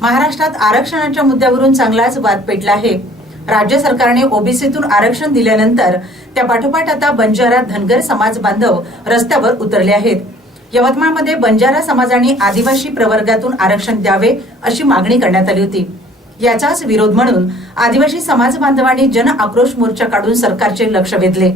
महाराष्ट्रात आरक्षणाच्या मुद्द्यावरून चांगलाच वाद पेटला आहे. राज्य सरकारने ओबीसीतून आरक्षण दिल्यानंतर त्या पाठोपाठ आता बंजारा धनगर समाज बांधव रस्त्यावर उतरले आहेत. यवतमाळमध्ये बंजारा समाजाने आदिवासी प्रवर्गातून आरक्षण द्यावे अशी मागणी करण्यात आली होती. याचाच विरोध म्हणून आदिवासी समाज बांधवांनी जन आक्रोश मोर्चा काढून सरकारचे लक्ष वेधले.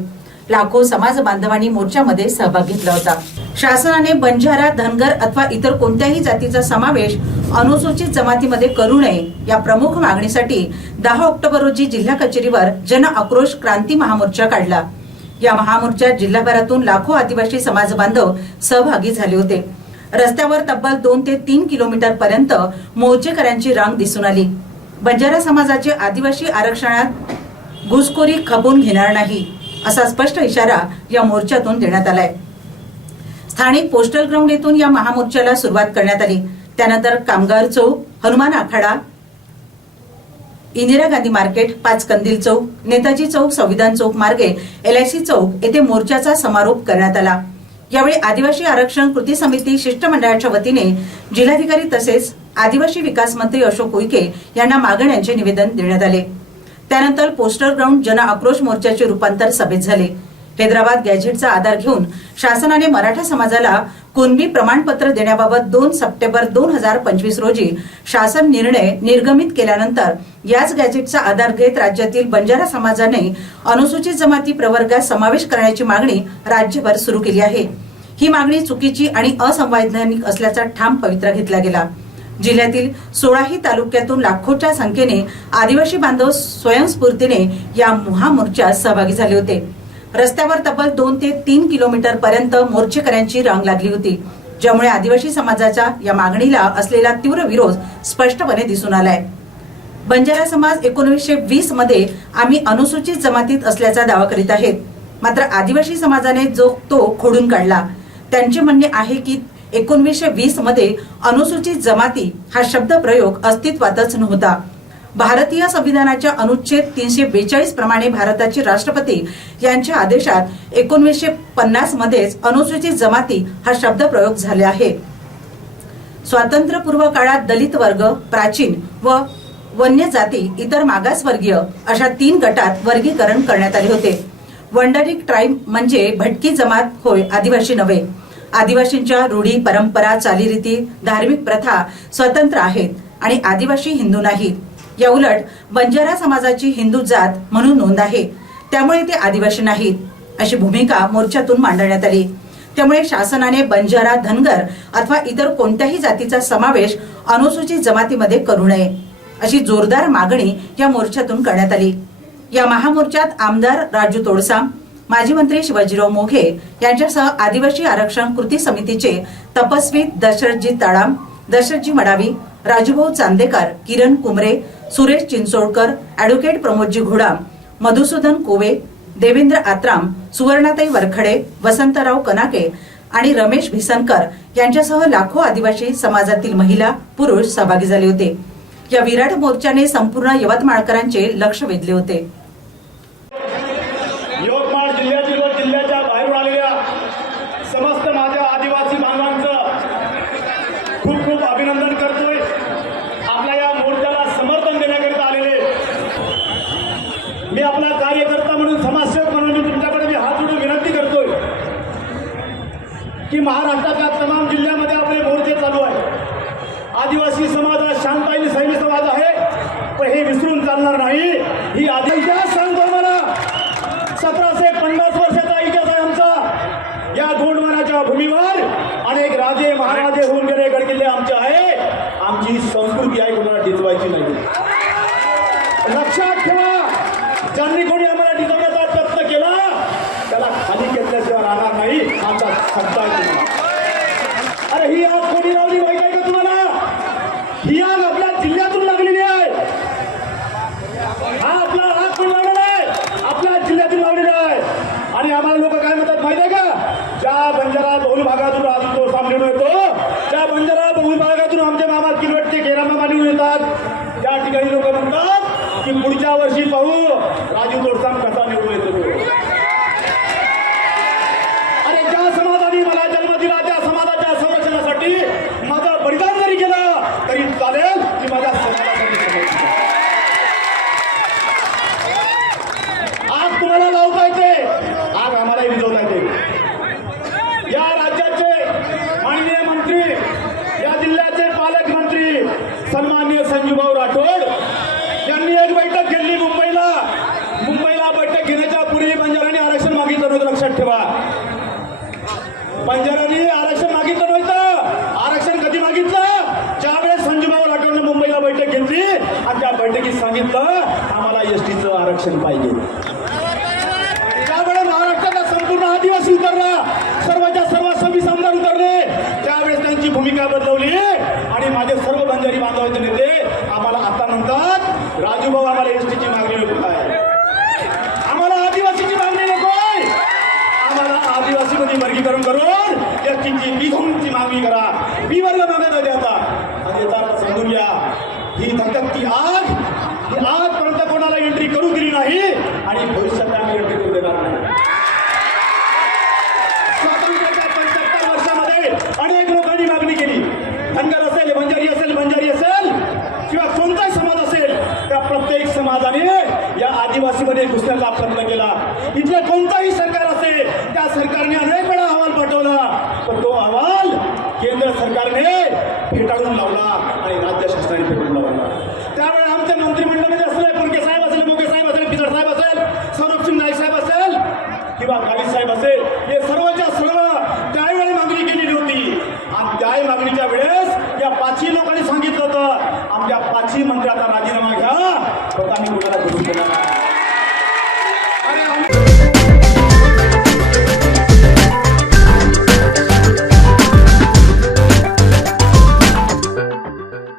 लाखो समाज बांधवांनी मोर्चामध्ये सहभाग घेतला होता. शासनाने बंजारा धनगर अथवा इतर कोणत्याही जातीचा समावेश अनुसूचित जमातीमध्ये करू नये या प्रमुख मागणीसाठी दहा ऑक्टोबर रोजी जिल्हा कचेरीवर जन आक्रोश क्रांती महामोर्चा काढला. या महामोर्चात जिल्हाभरातून लाखो आदिवासी समाज बांधव सहभागी झाले होते. रस्त्यावर तब्बल दोन ते तीन किलोमीटर पर्यंत मोर्चेकऱ्यांची रांग दिसून आली. बंजारा समाजाचे आदिवासी आरक्षणात घुसखोरी खपून घेणार नाही असा स्पष्ट इशारा या मोर्चातून देण्यात आलाय. स्थानिक पोस्टल ग्राउंड येथून या महामोर्चाला सुरुवात करण्यात आली. त्यानंतर कामगार चौक हनुमान आखाडा इंदिरा गांधी मार्केट पाच कंदील चौक नेताजी चौक संविधान चौक मार्गे एलआयसी चौक येथे मोर्चाचा समारोप करण्यात आला. यावेळी आदिवासी आरक्षण कृती समिती शिष्टमंडळाच्या वतीने जिल्हाधिकारी तसेच आदिवासी विकास मंत्री अशोक उईके यांना मागण्यांचे निवेदन देण्यात आले. त्यानंतर पोस्टर ग्राउंड जन आक्रोश मोर्चाचे रूपांतर सभेत झाले. हैदराबाद गॅझेटचा आधार घेऊन शासनाने मराठा समाजाला कुणबी प्रमाणपत्र देण्याबाबत दोन सप्टेंबर दोन हजार पंचवीस रोजी शासन निर्णय निर्गमित केल्यानंतर याच गॅझेटचा आधार घेत राज्यातील बंजारा समाजाने अनुसूचित जमाती प्रवर्गात समावेश करण्याची मागणी राज्यभर सुरू केली आहे. ही मागणी चुकीची आणि असंवैधानिक असल्याचा ठाम पवित्रा घेतला गेला. जिल्ह्यातील सोळाही तालुक्यातून लाखोच्या संख्येने आदिवासी बांधव स्वयंस्फूर्तीने या महामोर्चात सहभागी झाले होते. रस्त्यावर तब्बल दोन ते तीन किलोमीटर पर्यंत मोर्चेकऱ्यांची रांग लागली होती ज्यामुळे आदिवासी समाजाच्या या मागणीला असलेला तीव्र विरोध स्पष्टपणे दिसून आलाय. बंजारा समाज एकोणीसशे वीसमध्ये आम्ही अनुसूचित जमातीत असल्याचा दावा करीत आहेत. मात्र आदिवासी समाजाने जो तो खोडून काढला. त्यांचे म्हणणे आहे की एकोणवीसशे वीसमध्ये अनुसूचित जमाती हा शब्द प्रयोग अस्तित्वातच नव्हता. भारतीय संविधानाच्या अनुच्छेद तीनशे बेचाळीस प्रमाणे भारताचे राष्ट्रपती यांच्या आदेशात एकोणवीसशे पन्नास मध्येच अनुसूचित जमाती हा शब्द प्रयोग झाले आहे. स्वातंत्र्यपूर्व काळात दलित वर्ग प्राचीन व वन्य जाती इतर मागासवर्गीय अशा तीन गटात वर्गीकरण करण्यात आले होते. वंडरिक ट्राईब म्हणजे भटकी जमात होय आदिवासी नव्हे. आदिवासींच्या रूढी परंपरा चालीरीती धार्मिक प्रथा स्वतंत्र आहेत आणि आदिवासी हिंदू नाहीत. या उलट बंजारा समाजाची हिंदू जात म्हणून नोंद आहे. त्यामुळे ते आदिवासी नाहीत. अशी भूमिका मोर्चातून मांडण्यात आली. त्यामुळे शासनाने बंजारा धनगर अथवा इतर कोणत्याही जातीचा समावेश अनुसूचित जमातीमध्ये करू नये अशी जोरदार मागणी या मोर्चातून करण्यात आली. या महामोर्चात आमदार राजू तोडसा माजी मंत्री शिवाजीराव मोघे यांच्यासह आदिवासी आरक्षण कृती समितीचे तपस्वी दशरथजी तळाम दशरथजी मडावी राजूभाऊ चांदेकर किरण कुमरे सुरेश चिंचोळकर अॅडव्होकेट प्रमोदजी घोडाम मधुसूदन कोवे देवेंद्र आत्राम सुवर्णाताई वरखडे वसंतराव कनाके आणि रमेश भिसनकर यांच्यासह लाखो आदिवासी समाजातील महिला पुरुष सहभागी झाले होते. या विराट मोर्चाने संपूर्ण यवतमाळकरांचे लक्ष वेधले होते. की महाराष्ट्राच्या तमाम जिल्ह्यामध्ये आपले मोर्चे चालू आहे आदिवासी समाज हा शांत आणि सैमी समाज आहे पण हे विसरून चालणार नाही. ही आदिवासी इतिहास सांगतो मला सतराशे पन्नास वर्षाचा इतिहास आहे आमचा. या गोंडवानाच्या भूमीवर अनेक राजे महाराजे होऊन गेले गडकिल्ले आमचे आहे. आमची संस्कृती आहे कोणाला टिचवायची नाही. लक्षात ठेवा. वर्षी पाहू. राजू गोडसाम कसा निवडू येतो अरे ज्या समाजाने मला जन्म दिला त्या समाजाच्या संरक्षणासाठी माझा बलिदान जरी केलं तरी चालेल की माझ्या समाजासाठी आज तुम्हाला लावता येते आज आम्हाला विजवता येते या राज्याचे माननीय मंत्री या जिल्ह्याचे पालकमंत्री सन्माननीय संजूभाऊ राठोड सांगितलं आम्हाला एस टीचं आरक्षण पाहिजे. त्यामुळे महाराष्ट्राचा संपूर्ण आदिवासी उतरला. सर्वच्या सर्व सव्वीस आमदार उतरले. त्यावेळेस त्यांची भूमिका बदलवली. आणि माझे सर्व बंजारी बांधवांचे नेते आम्हाला आता म्हणतात राजूभाऊ आम्हाला एस टीची मागणी नको आहे. आम्हाला आदिवासीची मागणी नकोय आम्हाला आदिवासीमध्ये वर्गीकरण करू मध्ये घुसण्याचा प्रयत्न केला. इथलं कोणताही सरकार असेल त्या सरकारने अनेक वेळा अहवाल पाठवला. पण तो अहवाल केंद्र सरकारने फेटाळून लावला आणि राज्य शासनाने फेटाळून लावला. त्यावेळेला आमच्या मंत्रिमंडळामध्ये असले पुरके साहेब असेल मोगे साहेब असेल पिचड साहेब असेल सौरभ सिंग नाईक साहेब असेल किंवा गावी साहेब असेल हे सर्वच्या सर्व त्यावेळी मागणी केलेली होती. आणि त्या मागणीच्या वेळेस या पाचही लोकांनी सांगितलं होतं आमच्या पाचही मंत्र्याचा राजीनामा घ्या स्वतः मी कुणाला घेऊन गेला